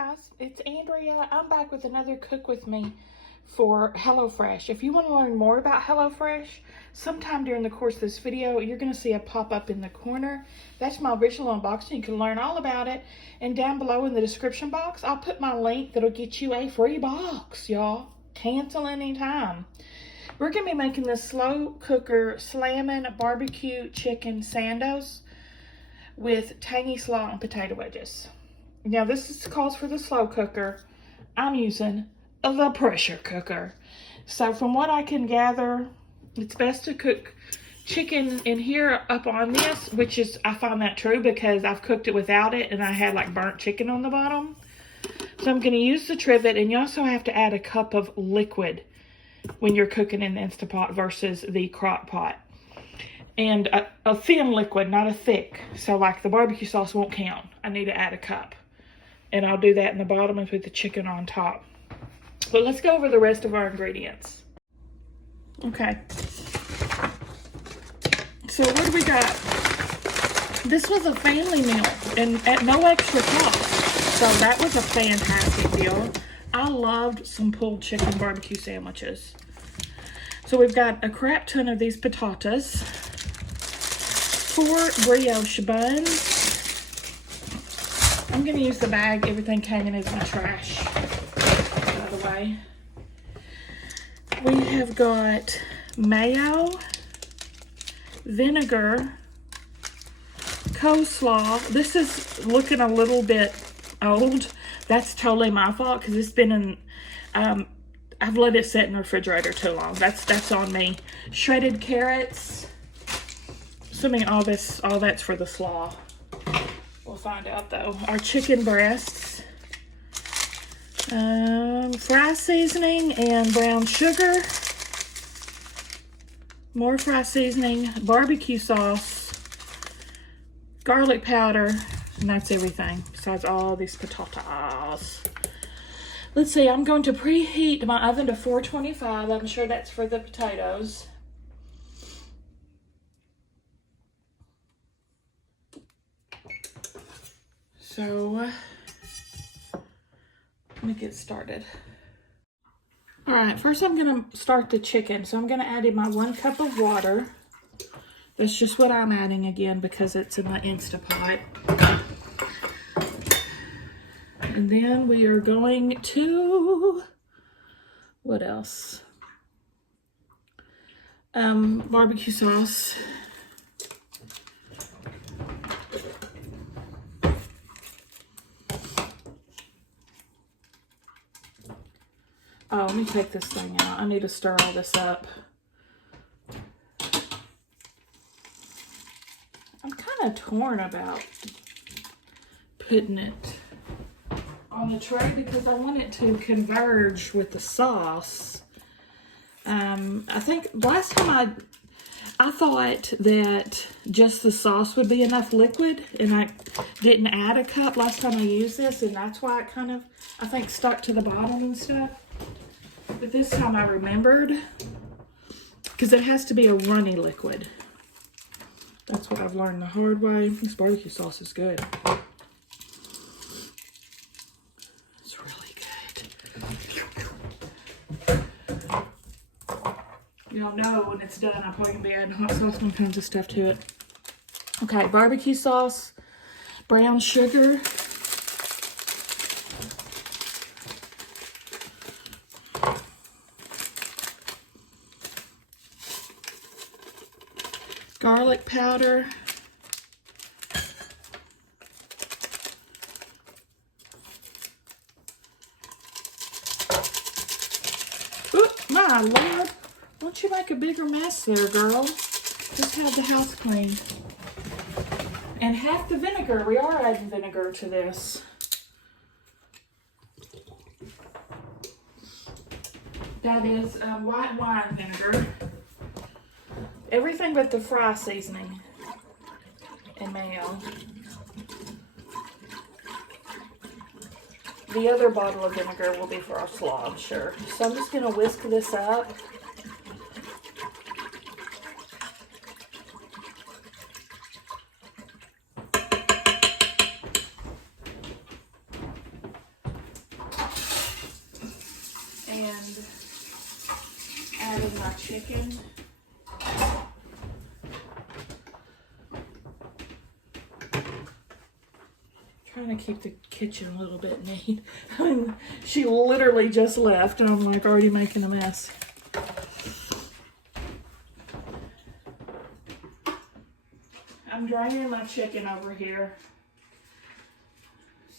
guys, it's Andrea. I'm back with another Cook With Me for HelloFresh. If you want to learn more about HelloFresh, sometime during the course of this video, you're going to see a pop-up in the corner. That's my original unboxing. You can learn all about it. And down below in the description box, I'll put my link that'll get you a free box, y'all. Cancel anytime. We're going to be making this slow cooker slamming barbecue chicken sandwiches with tangy slaw and potato wedges. Now this calls for the slow cooker. I'm using the pressure cooker. So from what I can gather, it's best to cook chicken in here up on this, which is, I find that true because I've cooked it without it and I had like burnt chicken on the bottom. So I'm going to use the trivet, and you also have to add a cup of liquid when you're cooking in the Instapot versus the crock pot. And a thin liquid, not a thick. So like the barbecue sauce won't count. I need to add a cup. And I'll do that in the bottom and put the chicken on top. But let's go over the rest of our ingredients. Okay. So what do we got? This was a family meal and at no extra cost. So that was a fantastic deal. I loved some pulled chicken barbecue sandwiches. So we've got a crap ton of these patatas, 4 brioche buns. I'm going to use the bag everything came in as my trash, by the way. We have got mayo, vinegar, coleslaw. This is looking a little bit old. That's totally my fault because it's been in, I've let it sit in the refrigerator too long. That's on me. Shredded carrots. Assuming all that's for the slaw. We'll find out though. Our chicken breasts, fry seasoning and brown sugar, more fry seasoning, barbecue sauce, garlic powder, and that's everything besides all these potatoes. Let's see, I'm going to preheat my oven to 425. I'm sure that's for the potatoes. So, let me get started. All right, first I'm gonna start the chicken. So I'm gonna add in my 1 cup of water. That's just what I'm adding again because it's in my Instapot. And then we are going to, what else? Barbecue sauce. Oh, let me take this thing out. I need to stir all this up. I'm kind of torn about putting it on the tray because I want it to converge with the sauce. I think last time I thought that just the sauce would be enough liquid, and I didn't add a cup last time I used this, and that's why it kind of, I think, stuck to the bottom and stuff. But this time I remembered, because it has to be a runny liquid. That's what I've learned the hard way. This barbecue sauce is good. It's really good. Y'all know when it's done, I'm probably going to be adding hot sauce and all kinds of stuff to it. Okay, barbecue sauce, brown sugar, garlic powder, oop, my Lord, don't you make a bigger mess there, girl. Just have the house clean. And half the vinegar, we are adding vinegar to this. That is white wine vinegar. Everything but the fry seasoning and mayo. The other bottle of vinegar will be for our slaw, I'm sure. So I'm just going to whisk this up. and adding my chicken. Trying to keep the kitchen a little bit neat. I mean, she literally just left and I'm like already making a mess. I'm draining my chicken over here.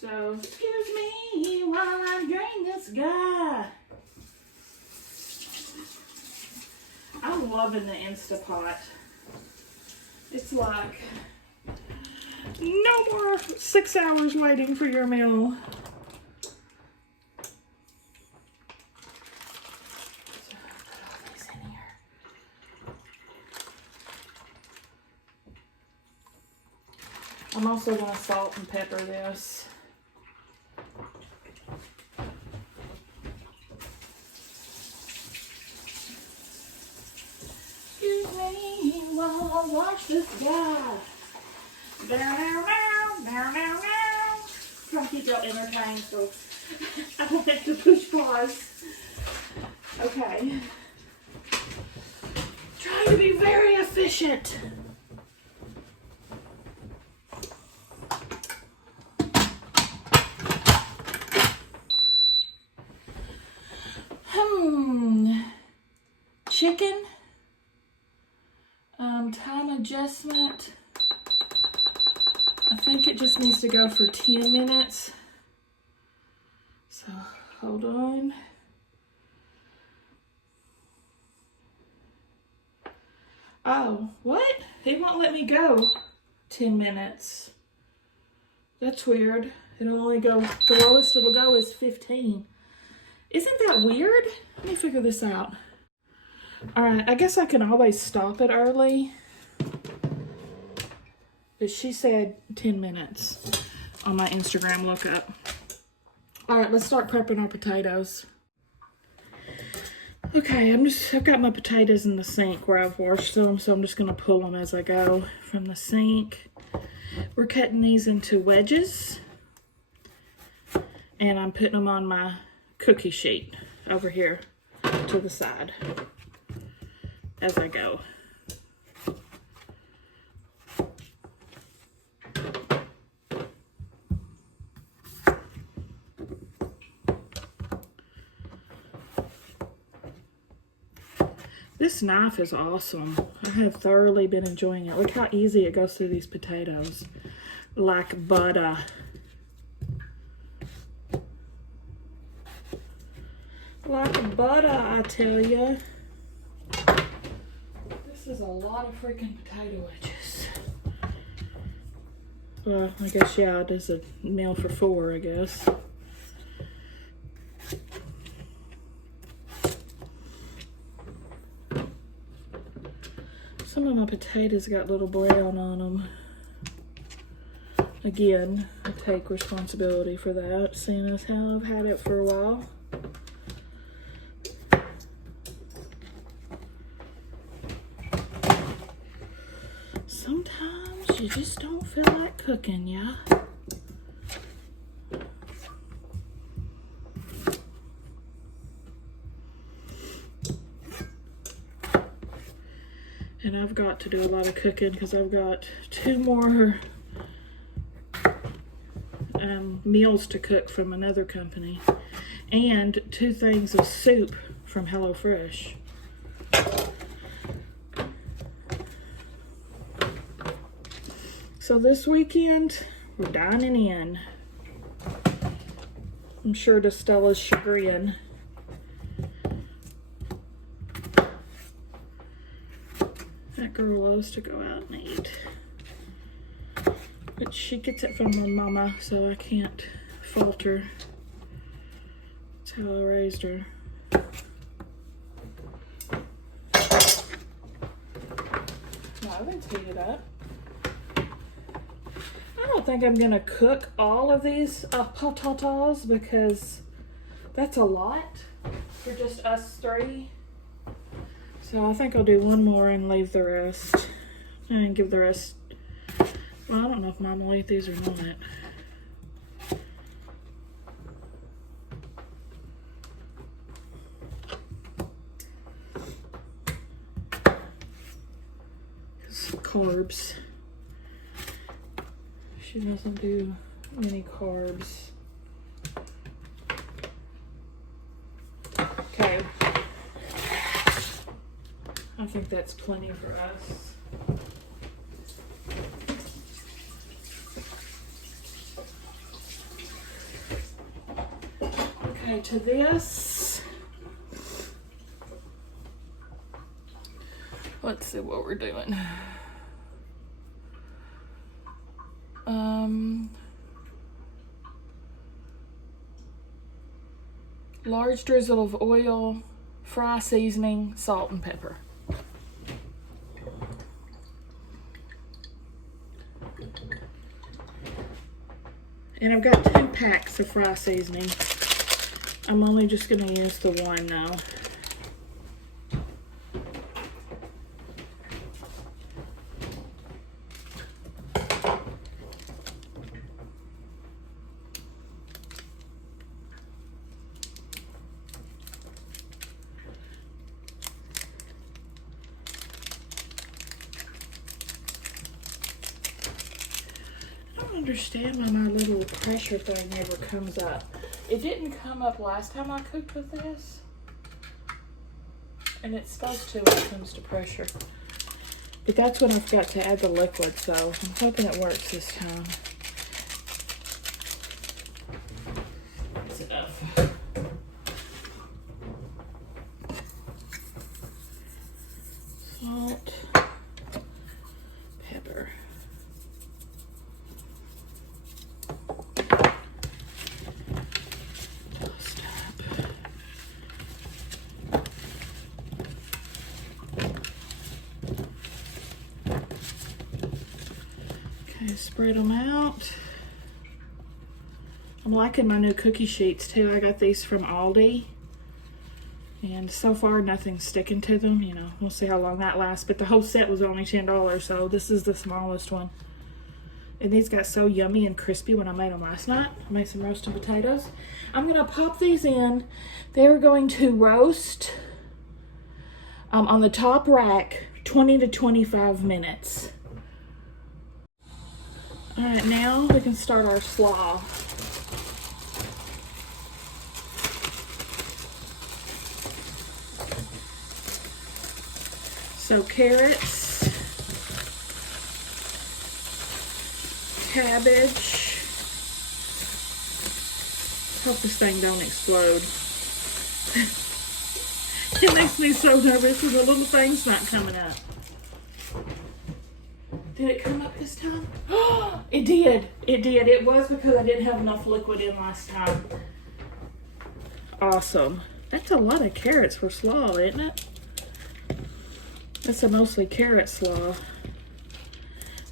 So, excuse me while I drain this guy. I'm loving the Instapot. It's like no more 6 hours waiting for your meal. So put all these in here. I'm also going to salt and pepper this. Excuse me while I wash this guy. Now. Trying to keep y'all entertained, so I don't have to push pause. Okay. Trying to be very efficient. Chicken. Time adjustment. I think it just needs to go for 10 minutes. So, hold on. Oh, what? He won't let me go 10 minutes. That's weird. It'll only go, the lowest it'll go is 15. Isn't that weird? Let me figure this out. All right, I guess I can always stop it early. But she said 10 minutes on my Instagram lookup. All right, let's start prepping our potatoes. Okay, I've got my potatoes in the sink where I've washed them, so I'm just gonna pull them as I go from the sink. We're cutting these into wedges, and I'm putting them on my cookie sheet over here to the side as I go. This knife is awesome. I have thoroughly been enjoying it. Look how easy it goes through these potatoes. Like butter. Like butter, I tell you. This is a lot of freaking potato wedges. Well, I guess, yeah, it is a meal for 4, I guess. Some of my potatoes got little brown on them. Again, I take responsibility for that, seeing as how I've had it for a while. Sometimes you just don't feel like cooking, yeah? And I've got to do a lot of cooking because I've got 2 more meals to cook from another company and 2 things of soup from HelloFresh. So this weekend, we're dining in. I'm sure to Stella's chagrin. That girl loves to go out and eat. But she gets it from her mama, so I can't fault her. That's how I raised her. My oven's heated up. I don't think I'm gonna cook all of these patatas because that's a lot for just us 3. So I think I'll do 1 more and leave the rest and give the rest. Well, I don't know if Mom will eat these or not. carbs. She doesn't do any carbs. Okay. I think that's plenty for us. Okay, to this, let's see what we're doing. Large drizzle of oil, fry seasoning, salt and pepper. And I've got 2 packs of fry seasoning. I'm only just going to use the one now. I don't understand why my little pressure thing never comes up. It didn't come up last time I cooked with this. And it's supposed to when it comes to pressure. But that's when I forgot to add the liquid, so I'm hoping it works this time. That's enough. Salt, pepper. Okay, spread them out. I'm liking my new cookie sheets too. I got these from Aldi. And so far nothing's sticking to them. You know, we'll see how long that lasts. But the whole set was only $10, so this is the smallest one. And these got so yummy and crispy when I made them last night. I made some roasted potatoes. I'm gonna pop these in. They're going to roast on the top rack 20 to 25 minutes. All right, now we can start our slaw. So carrots, cabbage. Hope this thing don't explode. It makes me so nervous when the little thing's not coming up. Did it come up this time? It did. It did. It was because I didn't have enough liquid in last time. Awesome. That's a lot of carrots for slaw, isn't it? That's a mostly carrot slaw.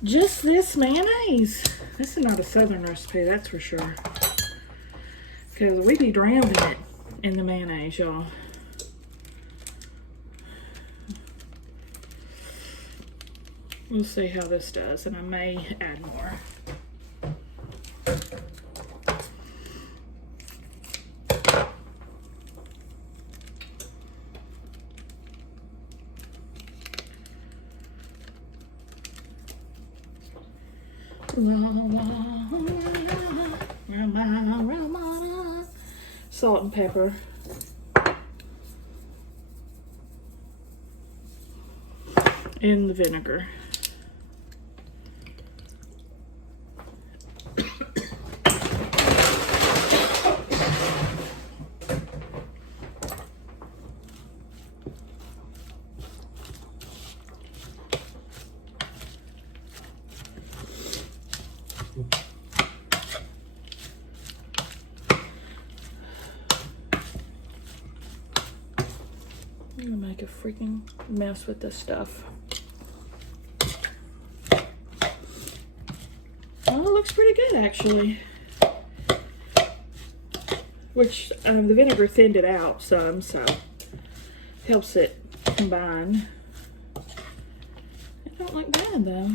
Just this mayonnaise. This is not a southern recipe, that's for sure. Because we be drowning it in the mayonnaise, y'all. We'll see how this does, and I may add more. Salt and pepper. And the vinegar. I'm gonna make a freaking mess with this stuff. Well, it looks pretty good actually. Which the vinegar thinned it out some, so helps it combine. It don't look bad though.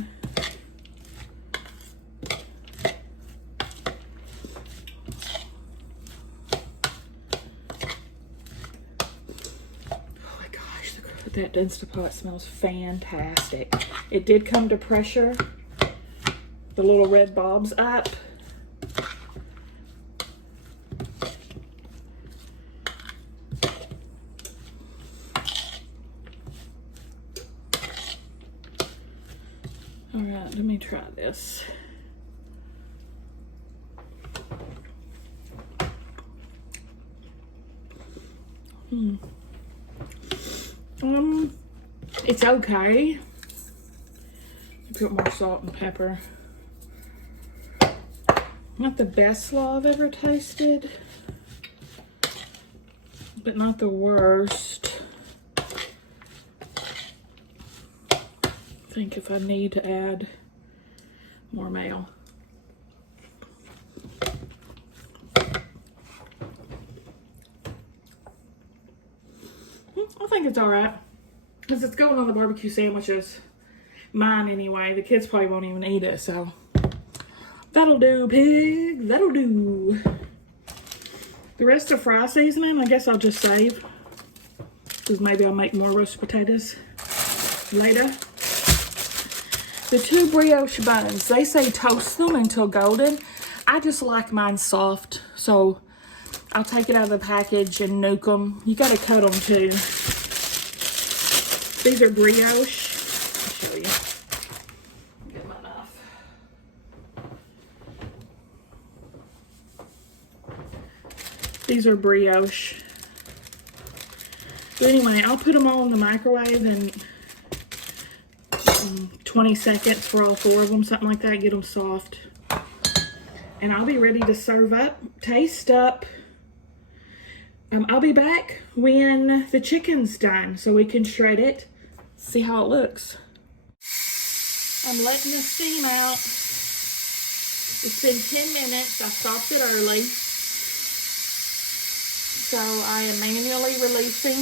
That Instapot smells fantastic. It did come to pressure the little red bulbs up. All right, let me try this. It's okay. Put more salt and pepper. Not the best slaw I've ever tasted, but not the worst. I think if I need to add more mayo. I think it's all right, because it's going on the barbecue sandwiches. Mine anyway. The kids probably won't even eat it, so that'll do, pig. That'll do. The rest of fry seasoning, I guess I'll just save, because maybe I'll make more roast potatoes later. The 2 brioche buns, they say toast them until golden. I just like mine soft, so I'll take it out of the package and nuke them. You gotta cut them too. These are brioche. I'll show you. Get my knife. These are brioche. But anyway, I'll put them all in the microwave in 20 seconds for all 4 of them, something like that. Get them soft. And I'll be ready to serve up, taste up. I'll be back when the chicken's done so we can shred it, see how it looks. I'm letting the steam out. It's been 10 minutes. I stopped it early. So I am manually releasing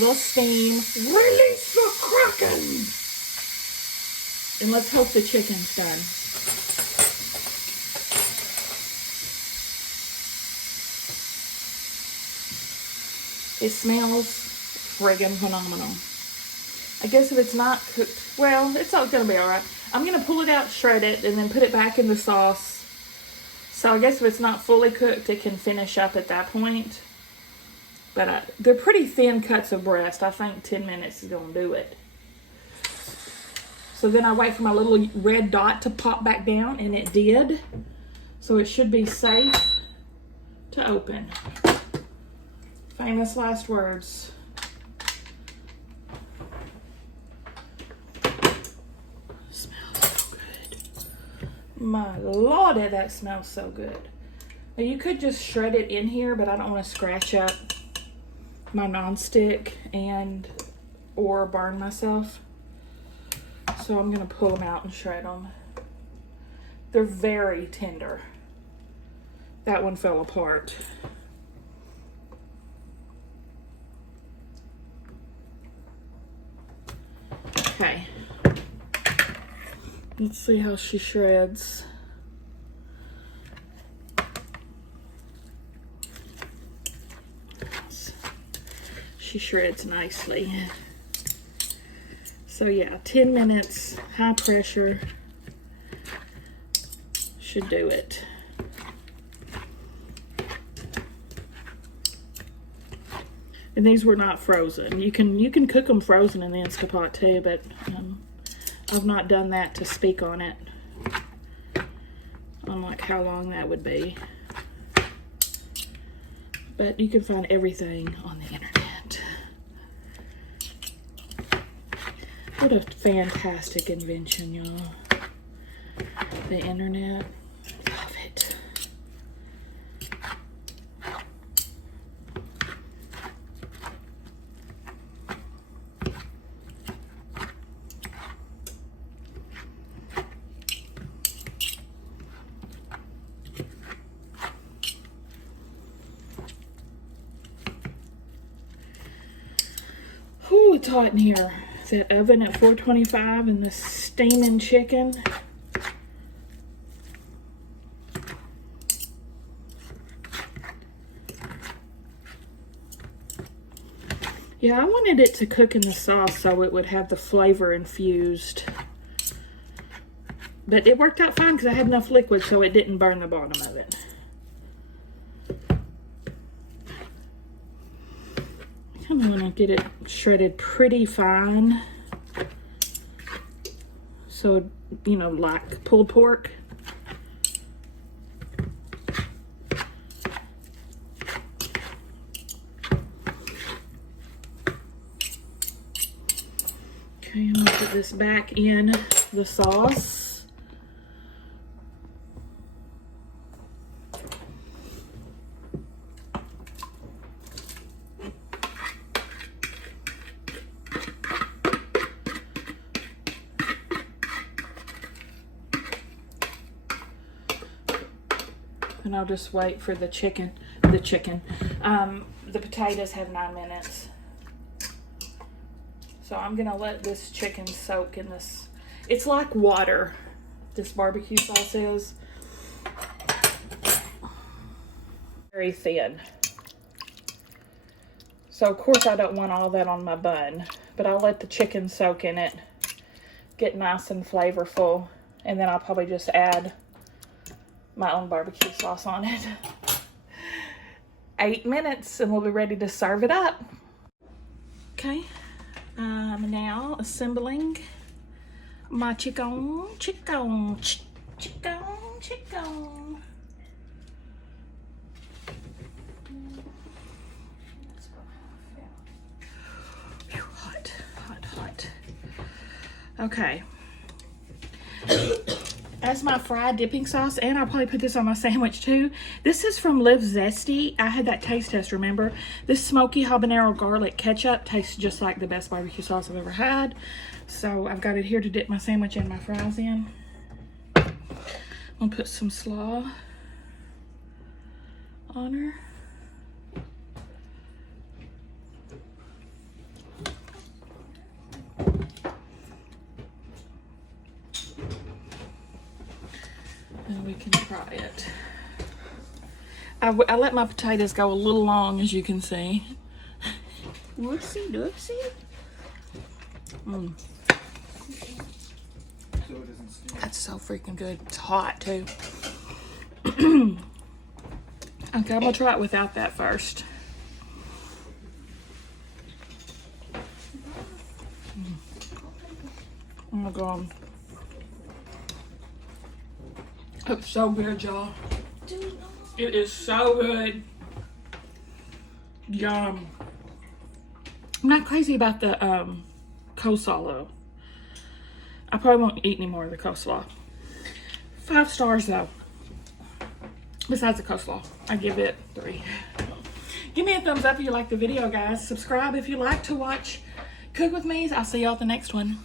the steam. Release the Kraken! And let's hope the chicken's done. It smells friggin' phenomenal. I guess if it's not cooked, well, it's not gonna be all right. I'm gonna pull it out, shred it, and then put it back in the sauce. So I guess if it's not fully cooked, it can finish up at that point. But they're pretty thin cuts of breast. I think 10 minutes is gonna do it. So then I wait for my little red dot to pop back down, and it did. So it should be safe to open. Famous last words. Smells so good. My lordy, that smells so good. Now you could just shred it in here, but I don't want to scratch up my nonstick or burn myself. So I'm gonna pull them out and shred them. They're very tender. That one fell apart. Okay, let's see how she shreds. She shreds nicely. So yeah, 10 minutes, high pressure, should do it. And these were not frozen. You can cook them frozen in the Instapot too, but I've not done that to speak on it. On like how long that would be. But you can find everything on the internet. What a fantastic invention, y'all. The internet. Love it. Ooh, it's hot in here. That oven at 425 and the steaming chicken. Yeah, I wanted it to cook in the sauce so it would have the flavor infused. But it worked out fine because I had enough liquid so it didn't burn the bottom of it. I kind of want to get it shredded pretty fine. So, you know, like pulled pork. Okay, I'm going to put this back in the sauce. And I'll just wait for the the potatoes have 9 minutes. So I'm gonna let this chicken soak in this. It's like water, this barbecue sauce is. Very thin. So of course I don't want all that on my bun, but I'll let the chicken soak in it, get nice and flavorful, and then I'll probably just add my own barbecue sauce on it. 8 minutes and we'll be ready to serve it up. Okay, I'm now assembling my chicken. Hot. Okay. As my fried dipping sauce, and I'll probably put this on my sandwich too. This is from Live Zesty. I had that taste test, remember? This smoky habanero garlic ketchup tastes just like the best barbecue sauce I've ever had. So I've got it here to dip my sandwich and my fries in. I'm gonna put some slaw on her. And we can try it. I let my potatoes go a little long, as you can see. Whoopsie doopsie. That's so freaking good. It's hot too. Okay, I'm gonna try it without that first. Oh my God. It's so good, y'all. It is so good. Yum. I'm not crazy about the coleslaw though. I probably won't eat any more of the coleslaw. 5 stars though. Besides the coleslaw, I give it 3. Give me a thumbs up if you like the video, guys. Subscribe if you like to watch Cook with Me. I'll see y'all at the next one.